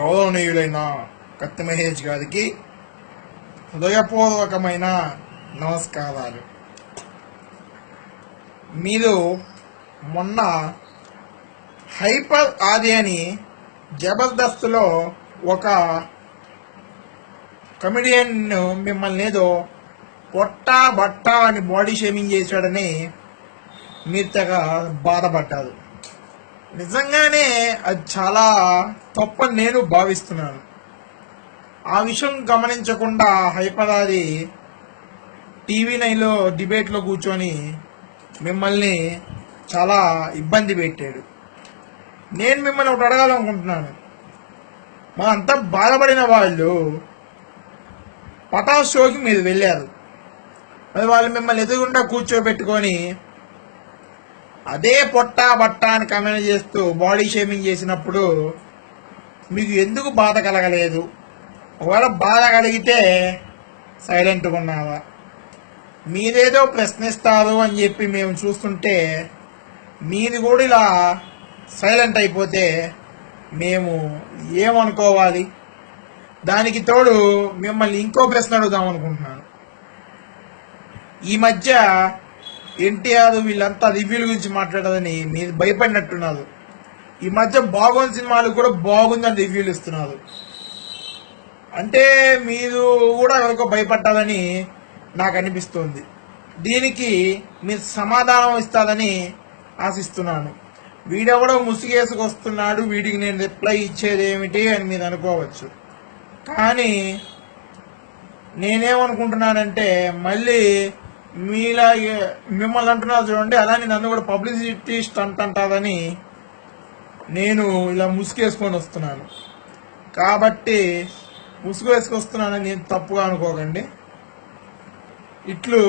గౌరవనీయులైన కత్తి మహేష్ గారికి హృదయపూర్వకమైన నమస్కారాలు. మీరు మొన్న హైపర్ ఆది అని జబర్దస్త్లో ఒక కమెడియన్ మిమ్మల్ని ఏదో పొట్ట బట్ట అని బాడీ షేమింగ్ చేశాడని మీరు తెగ బాధపడ్డారు. నిజంగానే అది చాలా తప్పని నేను భావిస్తున్నాను. ఆ విషయం గమనించకుండా హైపరాది టీవీ నైన్లో డిబేట్లో కూర్చొని మిమ్మల్ని చాలా ఇబ్బంది పెట్టాడు. నేను మిమ్మల్ని ఒకటి అడగాలనుకుంటున్నాను. మా బాధపడిన వాళ్ళు పటాస్ షోకి మీరు వెళ్ళారు. మరి వాళ్ళు మిమ్మల్ని ఎదురుగుండా కూర్చోబెట్టుకొని అదే పొట్ట బట్ట అని కమెంట్ చేస్తూ బాడీ షేమింగ్ చేసినప్పుడు మీకు ఎందుకు బాధ కలగలేదు? ఒకవేళ బాధ కలిగితే సైలెంట్గా ఉన్నావా? మీరేదో ప్రశ్నిస్తారు అని చెప్పి మేము చూస్తుంటే మీది కూడా ఇలా సైలెంట్ అయిపోతే మేము ఏమనుకోవాలి? దానికి తోడు మిమ్మల్ని ఇంకో ప్రశ్న అడుగుదాం అనుకుంటున్నాను. ఈ మధ్య ఎన్టీఆర్ వీళ్ళంతా రివ్యూల గురించి మాట్లాడదని మీరు భయపడినట్టున్నారు. ఈ మధ్య బాగున్న సినిమాలు కూడా బాగుందని రివ్యూలు ఇస్తున్నారు. అంటే మీరు కూడా ఎవరికో భయపడ్డాలని నాకు అనిపిస్తోంది. దీనికి మీరు సమాధానం ఇస్తారని ఆశిస్తున్నాను. వీడెవడో ముసుగేసుకొస్తున్నాడు వీడికి నేను రిప్లై ఇచ్చేది ఏమిటి అని మీరు అనుకోవచ్చు. కానీ నేనేమనుకుంటున్నానంటే మళ్ళీ మీలా మిమ్మల్ని అంటున్నారు చూడండి అలానే నన్ను కూడా పబ్లిసిటీ స్టంట్ అంటారని నేను ఇలా ముసుగేసుకొని వస్తున్నాను. కాబట్టి ముసుగు వేసుకొస్తున్నానని నేను తప్పుగా అనుకోకండి. ఇట్లు